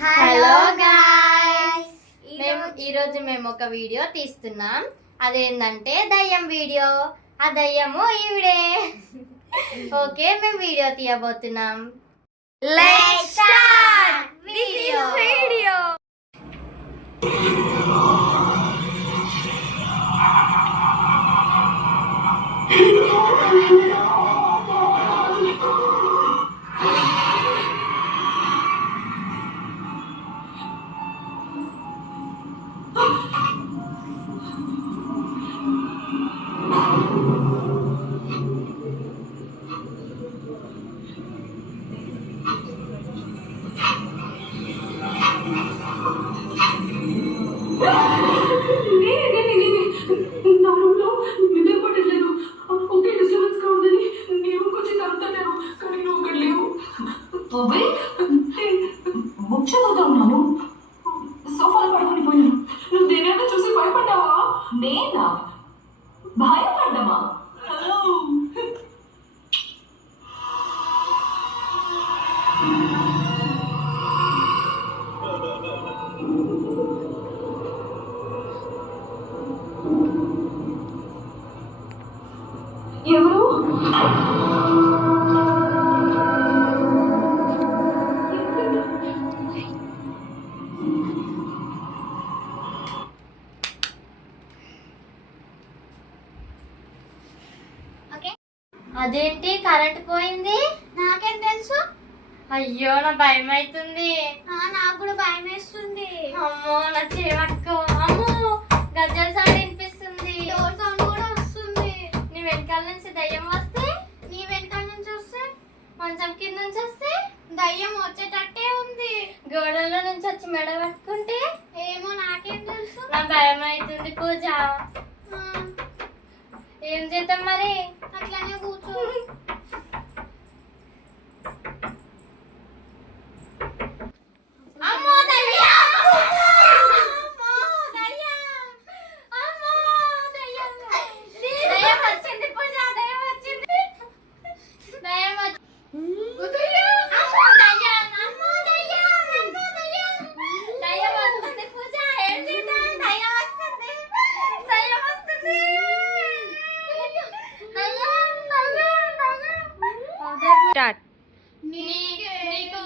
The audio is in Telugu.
హలో గాయ్స్, ఈరోజు మేము ఒక వీడియో తీస్తున్నాం. అదేంటంటే దయ్యం వీడియో. ఆ దయ్యము ఈవిడే. ఓకే, మేము వీడియో తీయబోతున్నాం. Let's start video. ముచ్చదవుతున్నాను. సోఫాలో పడుకొని పోయాను. నువ్వు దేనైనా చూసి భయపడ్డావా? నేనా భయపడ్డామా? ఎవరు? అదేంటి కరెంట్ పోయింది? నాకేం తెలుసు? అయ్యో, నా భయం అవుతుంది. నాకు కూడా భయం వేస్తుంది. అమ్మో, నా చేపట్టుకో. అమ్మో, గజ్జల సౌండ్ వినిపిస్తుంది. డోర్ సౌండ్ కూడా వస్తుంది. నీ వెనకాల నుంచి దయ్యం వస్తే, నీ వెనకాల నుంచి వస్తే, మంచం కింద నుంచి వస్తే, దయ్యం వచ్చేటట్టే ఉంది. గోడల నుంచి వచ్చి మెడ పట్టుకుంటే, ఏమో నాకేం తెలుసు. నా భయం అవుతుంది. పూజ ఆ, ఏం చేద్దాం మరి? అట్లానే కూర్చో. అమ్మో దయ్యం! అమ్మో దయ్యం! అమ్మో దయ్యం! దయ్యం వచ్చింది పూజ, దయ్యం వచ్చింది. దయ్యం వచ్చి అమ్మో దయ్యం! అమ్మో దయ్యం! అమ్మో దయ్యం! దయ్యం వస్తుంది పూజ, ఏం చేద్దాం? దయ్యం వస్తుంది, దయ్యం వస్తుంది. దయ్యం, దయ్యం, దయ్యం. నీకు